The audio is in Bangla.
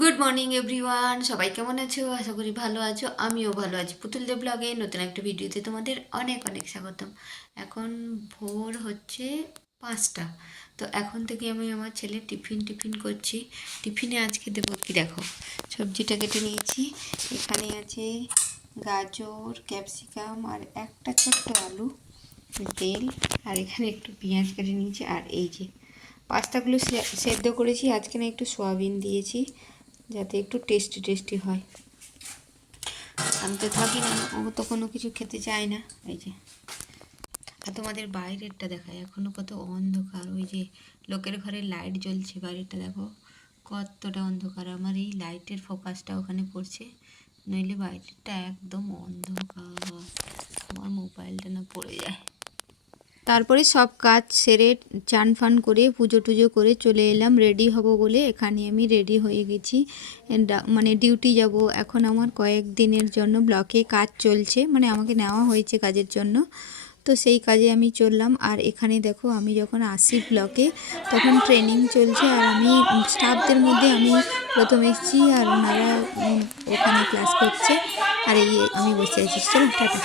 গুড মর্নিং এভরিওয়ান, সবাই কেমন আছো? আশা করি ভালো আছো। আমিও ভালো আছি। পুতুল দেব ব্লগে নতুন একটা ভিডিওতে তোমাদের অনেক অনেক স্বাগতম। এখন ভোর হচ্ছে 5টা। তো এখন থেকে আমি আমার ছেলে টিফিন করছি। টিফিনে আজকে দেবো কি দেখো, সবজিটা কেটে নিয়েছি। এখানে আছে গাজর, ক্যাপসিকাম আর একটা ছোট্ট আলু, তেল, আর এখানে একটু পেঁয়াজ কেটে নিয়েছি। আর এই যে পাস্তাগুলো সেদ্ধ করেছি, আজকে না একটু সয়াবিন দিয়েছি যাতে একটু টেস্টি হয়। আমি তো থাকি না, ও তো কোনো কিছু খেতে চায় না। এই যে, আর তোমাদের বাইরেরটা দেখায়, এখনও কত অন্ধকার। ওই যে লোকের ঘরে লাইট জ্বলছে, বাইরেরটা দেখো কতটা অন্ধকার। আমার এই লাইটের ফোকাসটা ওখানে পড়ছে, নইলে বাইরেরটা একদম অন্ধকার। আমার মোবাইলটা না পড়ে যায়। তারপরে সব কাজ সেরে চান ফান করে পুজো টুজো করে চলে এলাম রেডি হব বলে। এখানে আমি রেডি হয়ে গেছি, মানে ডিউটি যাব এখন। আমার কয়েক দিনের জন্য ব্লকে কাজ চলছে, মানে আমাকে নেওয়া হয়েছে কাজের জন্য, তো সেই কাজে আমি চললাম। আর এখানে দেখো, আমি যখন আসি ব্লকে তখন ট্রেনিং চলছে, আর আমি স্টাফদের মধ্যে আমি প্রথম এসেছি, আর ওনারা ওখানে ক্লাস করছে, আর এই আমি বসে আছি। চলো টাটা।